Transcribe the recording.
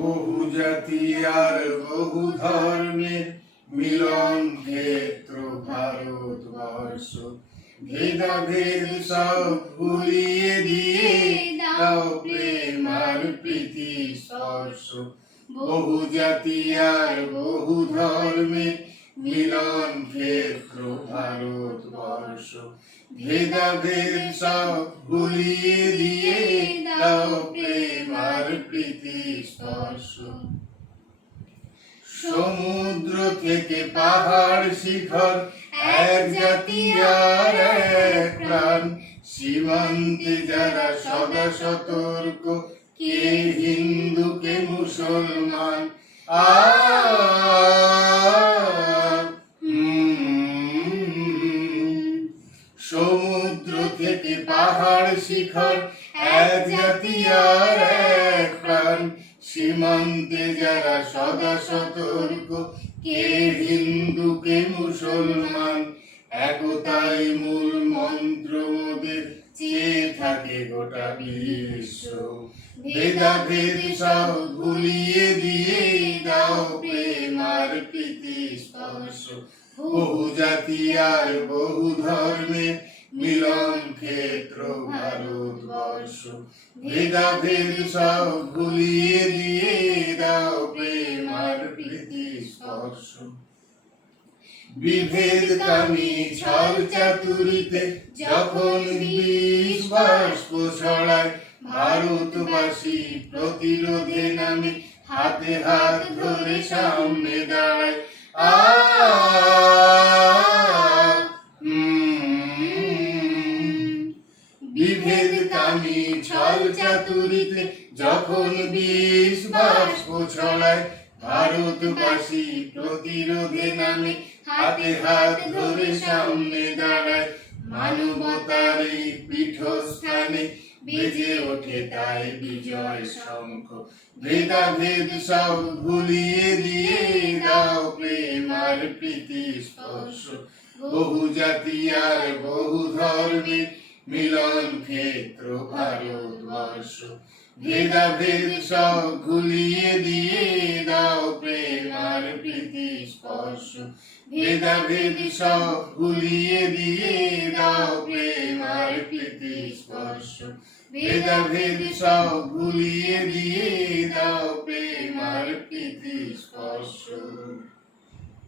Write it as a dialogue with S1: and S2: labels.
S1: বহু জাতি আর বহু ধর্মের মিলন ক্ষেত্র ভারতবর্ষ ভেদাভেদ সব ভুলিয়ে দিয়ে দাও প্রেম আর প্রীতি স্পর্শ বহু জাতি আর বহু ধর্মের মিলন ক্ষেত্র ভারতবর্ষ ভেদাভেদ সব ভুলিয়ে দিয়ে দাও প্রেম আর প্রীতি স্পর্শ। সমুদ্র থেকে পাহাড় শিখর, এক জাতি আর এক প্রাণ। সীমান্তে যারা সদা সতর্ক, কে হিন্দু, কে মুসলমান আ সমুদ্র থেকে পাহাড় শিখর এক জাতি আর এক প্রাণ। সীমান্তে যারা সদা সতর্ক কে হিন্দু কে মুসলমান একতাই মূল মন্ত্র। থাকে গোটা বিশ্ব ভেদাভেদ সব ভুলিয়ে দিয়ে দাও প্রেমার প্রীতি স্পর্শ। বহু জাতি আর বহু ধর্মে মিলন ক্ষেত্র ভারতবর্ষ। ভেদাভেদ সব ভুলিয়ে দিয়ে দাও প্রেম আর প্রীতি স্পর্শ বিভেদ কামি ছল চাতুরিতে যখন বিষ বাষ্প ছড়ায়, ভারতবাসী প্রতিরোধে নামে হাতে হাত ধরে সামনে দাঁড়ায়। আ বিভেদ কামি ছল চাতুরিতে যখন বিষ বাষ্প ছড়ায় ভারতবাসী প্রতিরোধে নামে, হাতে হাত ধরে সামনে দাঁড়ায়। মানবতার এই পীঠস্থানে বেজে ওঠে তাই বিজয় শঙ্খ। ভেদাভেদ সব ভুলিয়ে দিয়ে দাও প্রেম প্রীতি স্পর্শ। বহু জাতি আর বহু ধর্মের মিলন ক্ষেত্র ভারতবর্ষ। ভেদাভেদ সব গুলিয়ে দিয়ে দাও প্রেমার প্রীতি স্পর্শ। ভেদাভেদ সব গুলিয়ে দিয়ে দাও প্রেমার প্রীতি স্পর্শ। ভেদাভেদ সব গুলিয়ে দিয়ে দাও